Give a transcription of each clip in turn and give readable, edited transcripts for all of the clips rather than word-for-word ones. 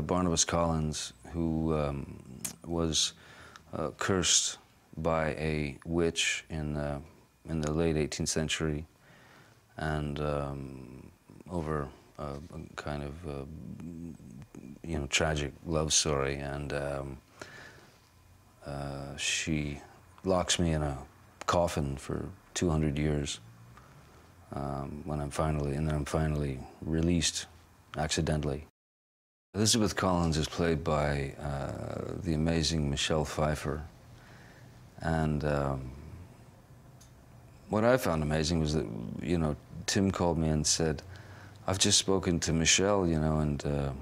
Barnabas Collins, who was cursed by a witch in the late 18th century, and over a kind of tragic love story, and she locks me in a coffin for 200 years when I'm finally released accidentally. Elizabeth Collins is played by the amazing Michelle Pfeiffer, and what I found amazing was that, Tim called me and said, "I've just spoken to Michelle, and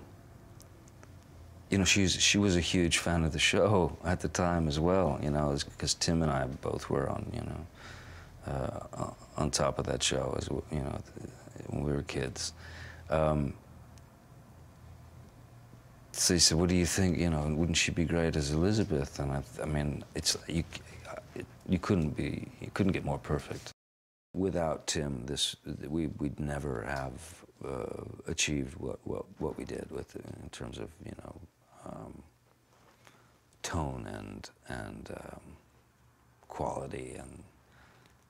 she was a huge fan of the show at the time as well, because Tim and I both were on top of that show, as when we were kids." So he said, "What do you think? Wouldn't she be great as Elizabeth?" And I mean, you couldn't get more perfect. Without Tim, we'd never have achieved what we did in terms of tone and quality and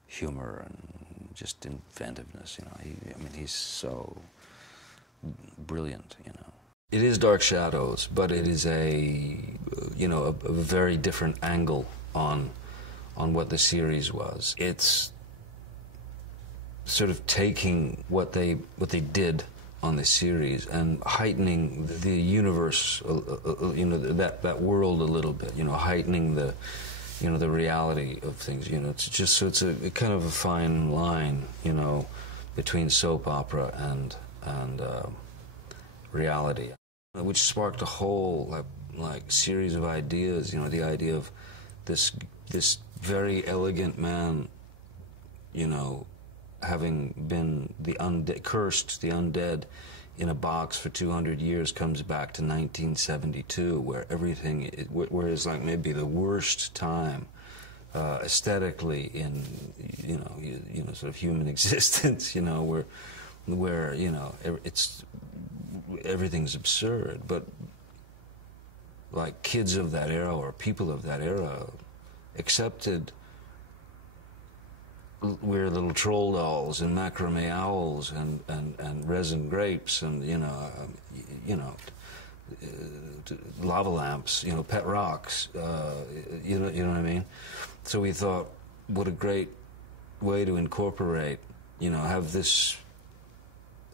humor and just inventiveness. He's so brilliant. It is Dark Shadows, but it is a very different angle on what the series was. It's sort of taking what they did on the series and heightening the universe, that world a little bit, heightening the reality of things. It's a kind of a fine line, between soap opera and reality, which sparked a whole like series of ideas. The idea of this very elegant man, having been cursed, the undead, in a box for 200 years, comes back to 1972, where where it's like maybe the worst time aesthetically in sort of human existence, where everything's absurd, but like kids of that era or people of that era accepted we're little troll dolls and macrame owls and resin grapes and lava lamps, pet rocks, you know what I mean? So we thought, what a great way to incorporate, have this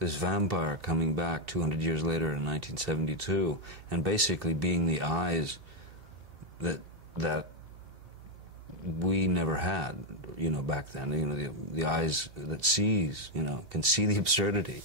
vampire coming back 200 years later in 1972 and basically being the eyes that we never had, back then, the eyes that sees, can see the absurdity.